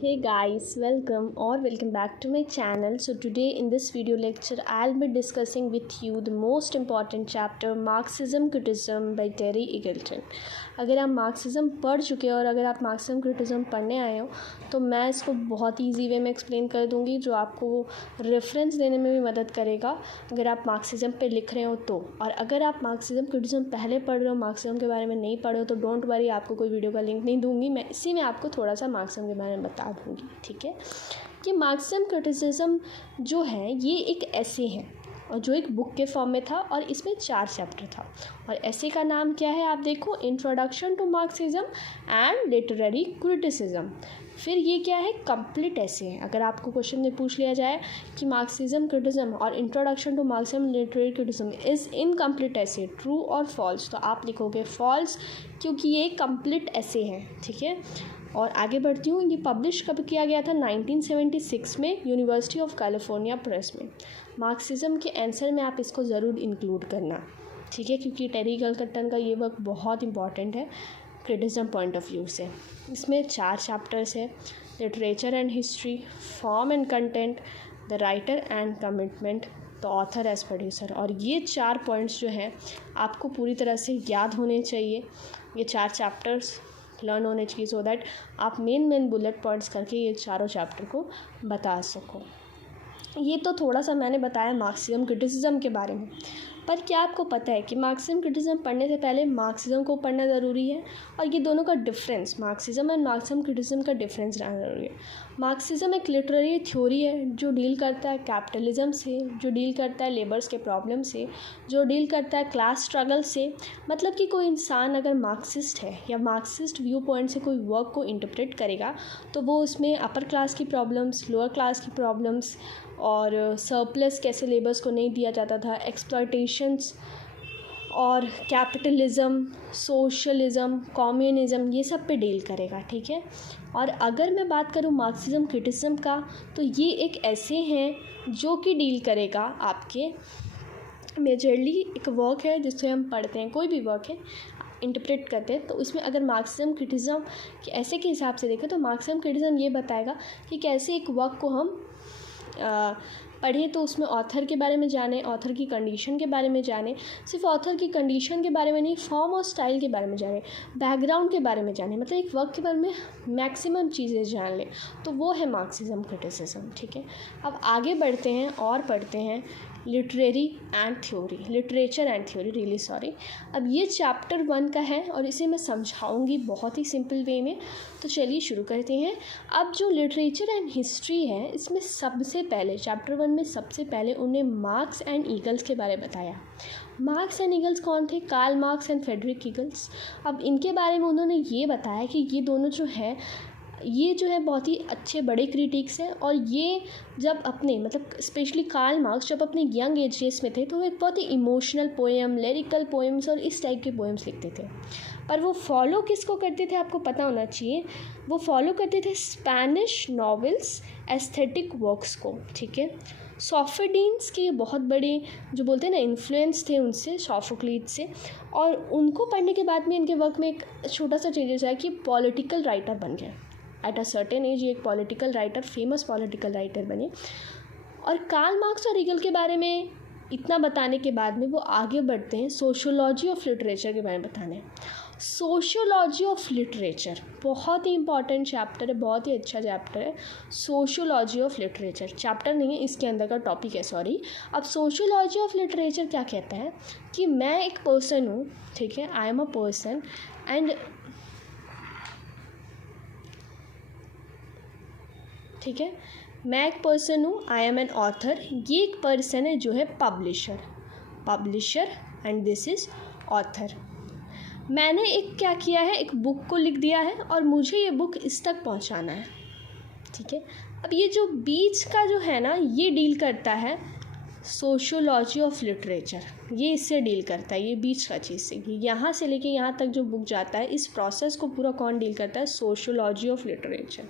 Hey guys, welcome back to my channel. So today in this video lecture I'll be discussing with you the most important chapter Marxism Criticism by Terry Eagleton. अगर आप Marxism पढ़ चुके हो और अगर आप Marxism criticism पढ़ने आए हो तो मैं इसको बहुत ही ईजी वे में एक्सप्लेन कर दूंगी जो आपको रेफरेंस देने में भी मदद करेगा अगर आप मार्क्सिज्म पे लिख रहे हो तो। और अगर आप मार्क्सिज्म क्रिटिसिज्म पहले पढ़ रहे हो, मार्क्सिज्म के बारे में नहीं पढ़े हो तो डोंट वरी, आपको कोई वीडियो का लिंक नहीं दूंगी, मैं इसी में आपको थोड़ा सा मार्क्सिज्म के बारे में बता दूंगी। ठीक है, कि मार्क्सिज्म क्रिटिसिज्म जो है ये एक ऐसे है और जो एक बुक के फॉर्म में था और इसमें 4 चैप्टर था। और ऐसे का नाम क्या है, आप देखो, introduction to Marxism and literary criticism. फिर ये क्या है, कंप्लीट ऐसे है। अगर आपको क्वेश्चन में पूछ लिया जाए कि मार्क्सिज्म क्रिटिसिज्म और introduction to Marxism literary criticism is incomplete ऐसे, ट्रू और फॉल्स, तो आप लिखोगे फॉल्स, क्योंकि ये कंप्लीट ऐसे है। ठीक है, और आगे बढ़ती हूँ। ये पब्लिश कब किया गया था, 1976 में, यूनिवर्सिटी ऑफ कैलिफोर्निया प्रेस में। मार्क्सिज्म के आंसर में आप इसको ज़रूर इंक्लूड करना, ठीक है, क्योंकि टेरी ईगलटन का ये वर्क बहुत इंपॉर्टेंट है क्रिटिसिज्म पॉइंट ऑफ व्यू से। इसमें 4 चैप्टर्स है, literature and history, form and content, the writer and commitment, the author as producer. और ये 4 पॉइंट्स जो हैं आपको पूरी तरह से याद होने चाहिए, ये 4 चैप्टर्स लर्न होने चाहिए, सो दैट आप मेन बुलेट पॉइंट्स करके ये चारों चैप्टर को बता सको। ये तो थोड़ा सा मैंने बताया मार्क्सिज्म क्रिटिसिज्म के बारे में, पर क्या आपको पता है कि मार्क्सिज्म क्रिटिसिज्म पढ़ने से पहले मार्क्सिज्म को पढ़ना ज़रूरी है, और ये दोनों का difference, Marxism and Marxism criticism का डिफरेंस जानना ज़रूरी है। मार्क्सिज्म एक लिटरेरी थ्योरी है जो डील करता है कैपिटलिज्म से, जो डील करता है लेबर्स के प्रॉब्लम से, जो डील करता है क्लास स्ट्रगल से। मतलब कि कोई इंसान अगर मार्क्सिस्ट है या मार्क्सिस्ट व्यू पॉइंट से कोई वर्क को इंटरप्रेट करेगा तो वो उसमें अपर क्लास की प्रॉब्लम्स, लोअर क्लास की प्रॉब्लम्स, और सरप्लस कैसे लेबर्स को नहीं दिया जाता था, एक्सप्लॉयटेशंस, और कैपिटलिज़म, सोशलिज़म, कम्युनिज़म, ये सब पे डील करेगा। ठीक है, और अगर मैं बात करूँ मार्क्सिज्म क्रिटिसिज्म का, तो ये एक ऐसे हैं जो कि डील करेगा आपके मेजरली एक वर्क है जिससे हम पढ़ते हैं, कोई भी वर्क है इंटरप्रेट करते हैं, तो उसमें अगर मार्क्सिज्म क्रिटिसिज्म के ऐसे के हिसाब से देखें तो मार्क्सिज्म क्रिटिसिज्म ये बताएगा कि कैसे एक वर्क को हम पढ़ें, तो उसमें ऑथर के बारे में जाने, ऑथर की कंडीशन के बारे में जाने, सिर्फ ऑथर की कंडीशन के बारे में नहीं, फॉर्म और स्टाइल के बारे में जाने, बैकग्राउंड के बारे में जाने, मतलब एक वर्क के बारे में मैक्सिमम चीज़ें जान लें, तो वो है मार्क्सिज्म क्रिटिसिज्म। ठीक है, अब आगे बढ़ते हैं और पढ़ते हैं literary and theory, literature and theory, really sorry. अब ये चैप्टर 1 का है और इसे मैं समझाऊंगी बहुत ही सिंपल वे में, तो चलिए शुरू करते हैं। अब जो लिटरेचर एंड हिस्ट्री है, इसमें सबसे पहले चैप्टर 1 में सबसे पहले उन्हें मार्क्स एंड ईगल्स के बारे में बताया। मार्क्स एंड ईगल्स कौन थे, Karl Marx and Friedrich Engels. अब इनके बारे में उन्होंने ये बताया कि ये दोनों जो है, ये जो है बहुत ही अच्छे बड़े क्रिटिक्स हैं, और ये जब अपने, मतलब स्पेशली कार्ल मार्क्स जब अपने यंग एजेस में थे तो वो एक बहुत ही इमोशनल पोएम, लिरिकल पोएम्स और इस टाइप के पोएम्स लिखते थे। पर वो फॉलो किसको करते थे, आपको पता होना चाहिए, वो फॉलो करते थे स्पेनिश नॉवेल्स, एस्थेटिक वर्क्स को। ठीक है, सोफोक्लिस के बहुत बड़े जो बोलते हैं ना इन्फ्लुएंस थे उनसे, सोफोक्लिस से, और उनको पढ़ने के बाद में इनके वर्क में एक छोटा सा चेंजेस आया कि पॉलिटिकल राइटर बन गए। एट अ सर्टेन एज ये एक political writer, famous political writer बने। और कार्ल मार्क्स और ईगल के बारे में इतना बताने के बाद में वो आगे बढ़ते हैं सोशियोलॉजी ऑफ लिटरेचर के बारे में बताने। सोशियोलॉजी ऑफ लिटरेचर बहुत ही इंपॉर्टेंट चैप्टर है, बहुत ही अच्छा चैप्टर है सोशियोलॉजी ऑफ लिटरेचर। चैप्टर नहीं है, इसके अंदर का टॉपिक है, सॉरी। अब सोशियोलॉजी ऑफ लिटरेचर क्या कहता है कि मैं एक पर्सन हूँ, ठीक है, I am a person and, ठीक है, मैं एक पर्सन हूँ, आई एम एन ऑथर। ये एक पर्सन है जो है publisher and this is author. मैंने एक क्या किया है, एक बुक को लिख दिया है और मुझे ये बुक इस तक पहुँचाना है। ठीक है, अब ये जो बीच का जो है ना, ये डील करता है सोशियोलॉजी ऑफ लिटरेचर। ये इससे डील करता है, ये बीच का चीज़ से, यहाँ से लेके यहाँ तक जो बुक जाता है, इस प्रोसेस को पूरा कौन डील करता है? Sociology of literature.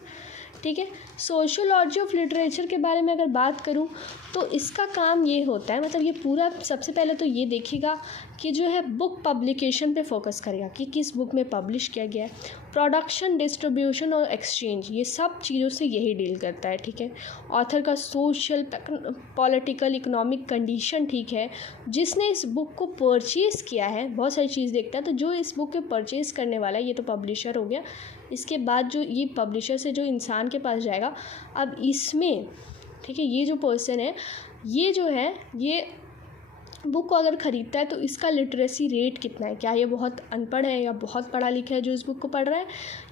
ठीक है, सोशियोलॉजी ऑफ लिटरेचर के बारे में अगर बात करूँ तो इसका काम ये होता है, मतलब ये पूरा सबसे पहले तो ये देखेगा कि जो है बुक पब्लिकेशन पे फोकस करेगा कि किस बुक में पब्लिश किया गया है, प्रोडक्शन, डिस्ट्रीब्यूशन और एक्सचेंज, ये सब चीज़ों से यही डील करता है। ठीक है, ऑथर का सोशल, पॉलिटिकल, इकोनॉमिक कंडीशन, ठीक है, जिसने इस बुक को परचेज़ किया है, बहुत सारी चीज़ देखता है। तो जो इस बुक के परचेज़ करने वाला है, ये तो पब्लिशर हो गया। इसके बाद जो ये पब्लिशर से जो इंसान के पास जाएगा, अब इसमें ठीक है, ये जो पर्सन है, ये जो है, ये बुक को अगर ख़रीदता है तो इसका लिटरेसी रेट कितना है, क्या ये बहुत अनपढ़ है या बहुत पढ़ा लिखा है जो इस बुक को पढ़ रहा है,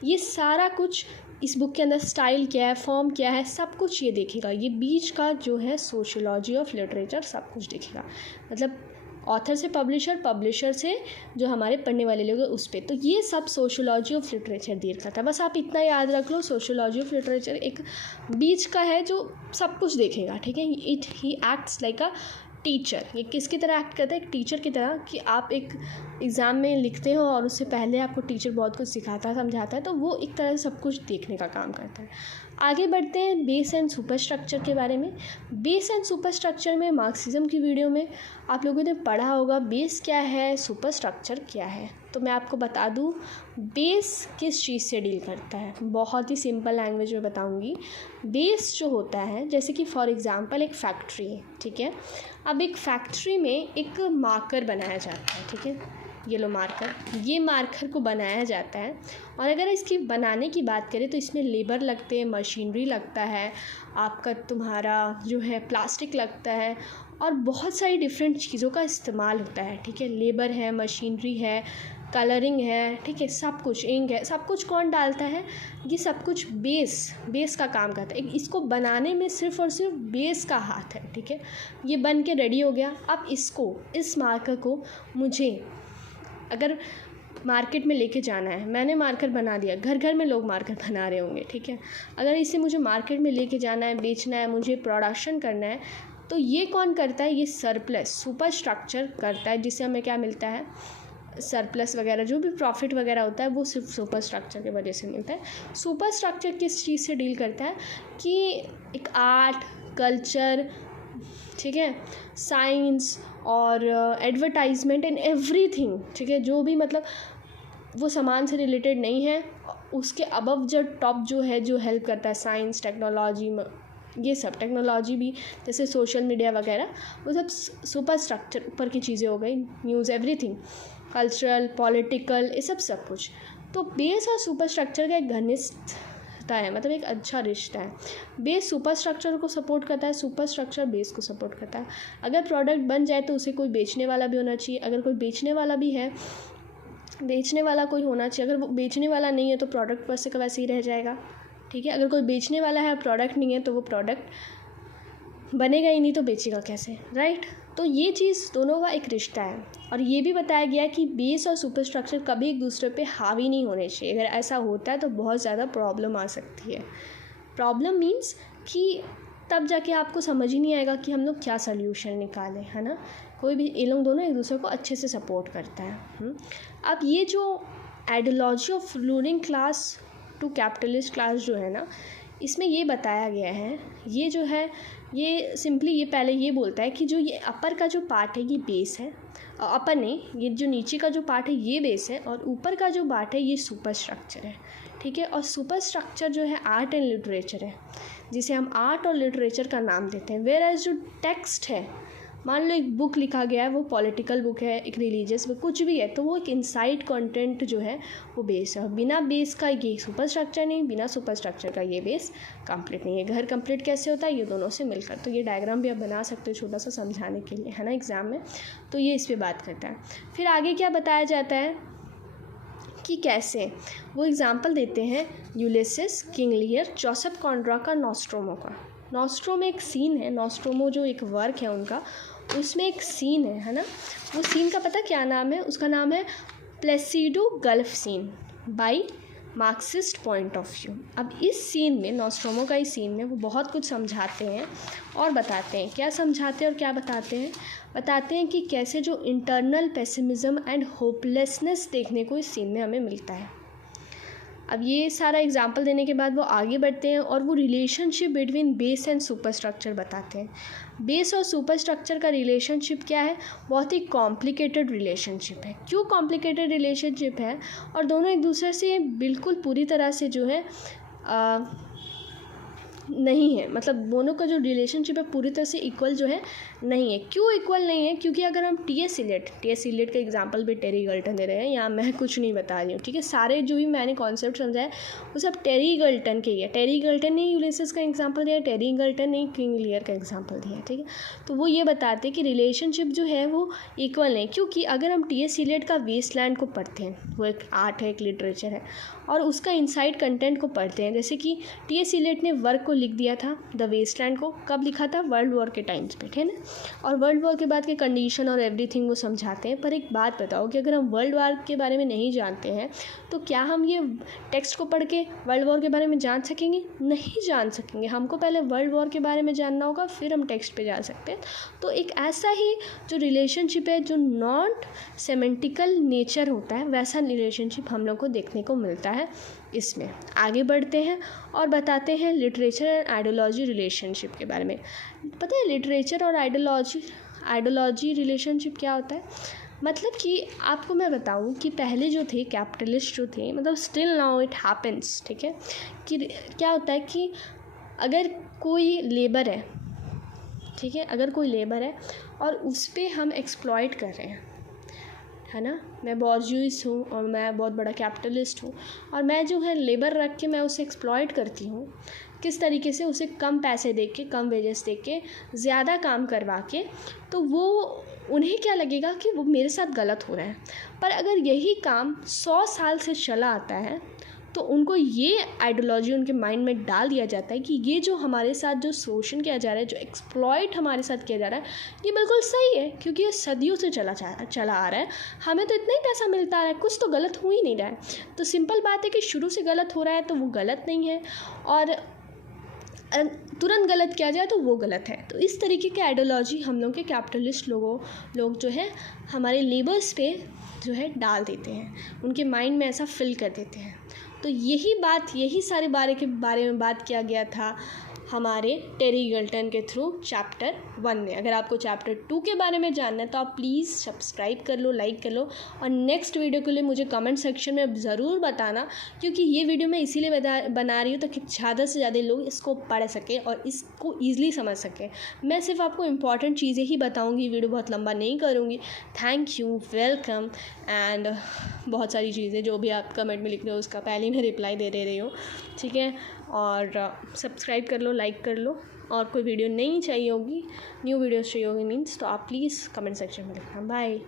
ये सारा कुछ इस बुक के अंदर स्टाइल क्या है, फॉर्म क्या है, सब कुछ ये देखेगा। ये बीच का जो है सोशियोलॉजी ऑफ लिटरेचर सब कुछ देखेगा, मतलब ऑथर से पब्लिशर, पब्लिशर से जो हमारे पढ़ने वाले लोग हैं उस पर। तो ये सब सोशियोलॉजी ऑफ लिटरेचर डील करता है। बस आप इतना याद रख लो, सोशियोलॉजी ऑफ लिटरेचर एक बीच का है जो सब कुछ देखेगा। ठीक है, he acts like a teacher. ये किसकी तरह एक्ट करता है? एक टीचर की तरह, कि आप एक एग्ज़ाम में लिखते हो और उससे पहले आपको टीचर बहुत कुछ सिखाता है, समझाता है, तो वो एक तरह से सब कुछ देखने का काम करता है। आगे बढ़ते हैं बेस एंड सुपर स्ट्रक्चर के बारे में। बेस एंड सुपर स्ट्रक्चर में मार्क्सिज्म की वीडियो में आप लोगों ने पढ़ा होगा बेस क्या है, सुपर स्ट्रक्चर क्या है। तो मैं आपको बता दूं बेस किस चीज़ से डील करता है। बहुत ही सिंपल लैंग्वेज में बताऊंगी। बेस जो होता है, जैसे कि फॉर एग्जांपल एक फैक्ट्री है, ठीक है। अब एक फैक्ट्री में एक मार्कर बनाया जाता है, ठीक है, येलो मार्कर। ये मार्कर को बनाया जाता है, और अगर इसकी बनाने की बात करें तो इसमें लेबर लगते हैं, मशीनरी लगता है, आपका तुम्हारा जो है प्लास्टिक लगता है, और बहुत सारी डिफरेंट चीज़ों का इस्तेमाल होता है। ठीक है, लेबर है, मशीनरी है, कलरिंग है, ठीक है, सब कुछ, इंक है, सब कुछ कौन डालता है? ये सब कुछ बेस का काम करता है। इसको बनाने में सिर्फ़ और सिर्फ बेस का हाथ है। ठीक है, ये बन के रेडी हो गया। अब इसको, इस मार्कर को मुझे अगर मार्केट में लेके जाना है, मैंने मार्कर बना दिया, घर घर में लोग मार्कर बना रहे होंगे, ठीक है। अगर इसे मुझे मार्केट में लेके जाना है, बेचना है, मुझे प्रोडक्शन करना है, तो ये कौन करता है? ये सरप्लस, सुपर स्ट्रक्चर करता है, जिससे हमें क्या मिलता है? सरप्लस वगैरह, जो भी प्रॉफिट वगैरह होता है वो सिर्फ सुपर स्ट्रक्चर की वजह से मिलता है। सुपर स्ट्रक्चर किस चीज़ से डील करता है? कि एक आर्ट, कल्चर, ठीक है, साइंस और एडवर्टाइजमेंट एंड एवरीथिंग, ठीक है, जो भी मतलब वो सामान से रिलेटेड नहीं है, उसके अबव जो टॉप जो है, जो हेल्प करता है, साइंस, टेक्नोलॉजी, ये सब टेक्नोलॉजी भी, जैसे सोशल मीडिया वगैरह, वो सब सुपर स्ट्रक्चर ऊपर की चीज़ें हो गई, न्यूज़, एवरीथिंग, कल्चरल, पॉलिटिकल, ये सब कुछ। तो बेस और सुपर स्ट्रक्चर का एक घनिष्ठता है, मतलब एक अच्छा रिश्ता है। बेस सुपर स्ट्रक्चर को सपोर्ट करता है, सुपर स्ट्रक्चर बेस को सपोर्ट करता है। अगर प्रोडक्ट बन जाए तो उसे कोई बेचने वाला भी होना चाहिए, अगर कोई बेचने वाला भी है, बेचने वाला कोई होना चाहिए। अगर वो बेचने वाला नहीं है तो प्रोडक्ट वैसे का वैसे ही रह जाएगा। ठीक है, अगर कोई बेचने वाला है, प्रोडक्ट नहीं है, तो वो प्रोडक्ट बनेगा ही नहीं, तो बेचेगा कैसे, राइट। तो ये चीज़ दोनों का एक रिश्ता है। और ये भी बताया गया कि बेस और सुपर स्ट्रक्चर कभी एक दूसरे पे हावी नहीं होने चाहिए। अगर ऐसा होता है तो बहुत ज़्यादा प्रॉब्लम आ सकती है। प्रॉब्लम मीन्स कि तब जाके आपको समझ ही नहीं आएगा कि हम लोग क्या सल्यूशन निकालें, है ना। कोई भी, ये लोग दोनों एक दूसरे को अच्छे से सपोर्ट करता है। अब ये जो ideology of ruling class to capitalist class जो है ना, इसमें ये बताया गया है, ये जो है, ये सिंपली ये पहले ये बोलता है कि जो ये अपर का जो पार्ट है ये बेस है, अपर नहीं, ये जो नीचे का जो पार्ट है ये बेस है, और ऊपर का जो पार्ट है ये सुपर स्ट्रक्चर है। ठीक है, और सुपर स्ट्रक्चर जो है आर्ट एंड लिटरेचर है, जिसे हम आर्ट और लिटरेचर का नाम देते हैं। वेयर एज जो टेक्स्ट है, मान लो एक बुक लिखा गया है, वो पॉलिटिकल बुक है, एक रिलीजियस बुक, कुछ भी है, तो वो एक इनसाइड कंटेंट जो है वो बेस है। बिना बेस का ये सुपर स्ट्रक्चर नहीं, बिना सुपर स्ट्रक्चर का ये बेस कंप्लीट नहीं है। घर कंप्लीट कैसे होता है? ये दोनों से मिलकर। तो ये डायग्राम भी आप बना सकते हो छोटा सा समझाने के लिए, है ना, एग्ज़ाम में। तो ये इस पर बात करता है। फिर आगे क्या बताया जाता है कि कैसे, वो एग्जाम्पल देते हैं यूलिसिस, किंग लियर, जोसेफ कॉन्ड्रा का, नॉस्ट्रोमो का। नॉस्ट्रोमो एक सीन है, नॉस्ट्रोमो जो एक वर्क है उनका, उसमें एक सीन है ना। वो सीन का पता क्या नाम है? उसका नाम है Placido Gulf seen by Marxist point of view. अब इस सीन में, नॉस्ट्रोमो का इस सीन में, वो बहुत कुछ समझाते हैं और बताते हैं। क्या समझाते हैं और क्या बताते हैं? बताते हैं कि कैसे जो इंटरनल पेसिमिज्म एंड होपलेसनेस देखने को इस सीन में हमें मिलता है। अब ये सारा एग्जाम्पल देने के बाद वो आगे बढ़ते हैं और वो relationship between base and super structure बताते हैं। बेस और सुपर स्ट्रक्चर का रिलेशनशिप क्या है? बहुत ही कॉम्प्लिकेटेड रिलेशनशिप है। क्यों कॉम्प्लिकेटेड रिलेशनशिप है? और दोनों एक दूसरे से बिल्कुल पूरी तरह से जो है नहीं है, मतलब दोनों का जो रिलेशनशिप है पूरी तरह से इक्वल जो है नहीं है। क्यों इक्वल नहीं है? क्योंकि अगर हम टी.एस. इलियट का एग्जांपल भी टेरी ईगल्टन दे रहे हैं, यहाँ मैं कुछ नहीं बता रही हूँ, ठीक है। सारे जो भी मैंने कॉन्सेप्ट समझाए वो सब टेरी ईगल्टन के ही है। टेरी ईगल्टन ने यूलिसिस का एग्जाम्पल दिया, टेरी ईगल्टन ने किंग लियर का एग्जाम्पल दिया, ठीक है। तो वो ये बताते हैं कि रिलेशनशिप जो है वो इक्वल नहीं, क्योंकि अगर हम टी.एस. इलियट का वेस्टलैंड को पढ़ते हैं, वो एक आर्ट है, एक लिटरेचर है, और उसका इनसाइड कंटेंट को पढ़ते हैं, जैसे कि टी.एस. इलियट ने वर्क को लिख दिया था द वेस्टलैंड को, कब लिखा था? वर्ल्ड वॉर के टाइम्स पे, ठीक है ना। और वर्ल्ड वॉर के बाद के कंडीशन और एवरीथिंग वो समझाते हैं। पर एक बात बताओ कि अगर हम वर्ल्ड वॉर के बारे में नहीं जानते हैं तो क्या हम ये टेक्स्ट को पढ़ के वर्ल्ड वॉर के बारे में जान सकेंगे? नहीं जान सकेंगे। हमको पहले वर्ल्ड वॉर के बारे में जानना होगा, फिर हम टेक्स्ट पे जा सकते हैं। तो एक ऐसा ही जो रिलेशनशिप है, जो नॉट सेमेंटिकल नेचर होता है, वैसा रिलेशनशिप हम लोग को देखने को मिलता है इसमें। आगे बढ़ते हैं और बताते हैं लिटरेचर एंड आइडियोलॉजी रिलेशनशिप के बारे में। पता है लिटरेचर और आइडियोलॉजी रिलेशनशिप क्या होता है? मतलब कि आपको मैं बताऊं कि पहले जो थे कैपिटलिस्ट जो थे, मतलब स्टिल नाउ इट हैपेंस, ठीक है, कि क्या होता है कि अगर कोई लेबर है, ठीक है, अगर कोई लेबर है और उस पर हम एक्सप्लॉइट कर रहे हैं, है ना, मैं बॉर्जुइस हूँ और मैं बहुत बड़ा कैपिटलिस्ट हूँ, और मैं जो है लेबर रख के मैं उसे एक्सप्लॉइट करती हूँ, किस तरीके से उसे कम पैसे दे के, कम वेजेस दे के, ज़्यादा काम करवा के, तो वो उन्हें क्या लगेगा कि वो मेरे साथ गलत हो रहा है। पर अगर यही काम 100 साल से चला आता है तो उनको ये आइडियोलॉजी उनके माइंड में डाल दिया जाता है कि ये जो हमारे साथ जो शोषण किया जा रहा है, जो एक्सप्लॉइट हमारे साथ किया जा रहा है, ये बिल्कुल सही है, क्योंकि ये सदियों से चला आ रहा है, हमें तो इतना ही पैसा मिलता है, कुछ तो गलत हो ही नहीं रहा है। तो सिंपल बात है कि शुरू से गलत हो रहा है तो वो गलत नहीं है, और तुरंत गलत किया जाए तो वो गलत है। तो इस तरीके की आइडियोलॉजी हम लोग के कैपिटलिस्ट लोग जो है हमारे लेबर्स पे जो है डाल देते हैं, उनके माइंड में ऐसा फिल कर देते हैं। तो यही सारे बारे में बात किया गया था हमारे टेरी ईगल्टन के थ्रू चैप्टर 1 में। अगर आपको चैप्टर 2 के बारे में जानना है तो आप प्लीज़ सब्सक्राइब कर लो, लाइक कर लो, और नेक्स्ट वीडियो के लिए मुझे कमेंट सेक्शन में ज़रूर बताना, क्योंकि ये वीडियो मैं इसीलिए बना रही हूँ ताकि ज़्यादा से ज़्यादा लोग इसको पढ़ सकें और इसको ईज़िली समझ सकें। मैं सिर्फ आपको इंपॉर्टेंट चीज़ें ही बताऊँगी, वीडियो बहुत लंबा नहीं करूँगी। थैंक यू, वेलकम, एंड बहुत सारी चीज़ें जो भी आप कमेंट में लिख रहे हो उसका पहले ही मैं रिप्लाई दे रही हूँ, ठीक है। और सब्सक्राइब कर लो, लाइक कर लो, और कोई वीडियो नहीं चाहिए होगी, न्यू वीडियोस चाहिए होगी मीन्स, तो आप प्लीज़ कमेंट सेक्शन में लिखना। बाय।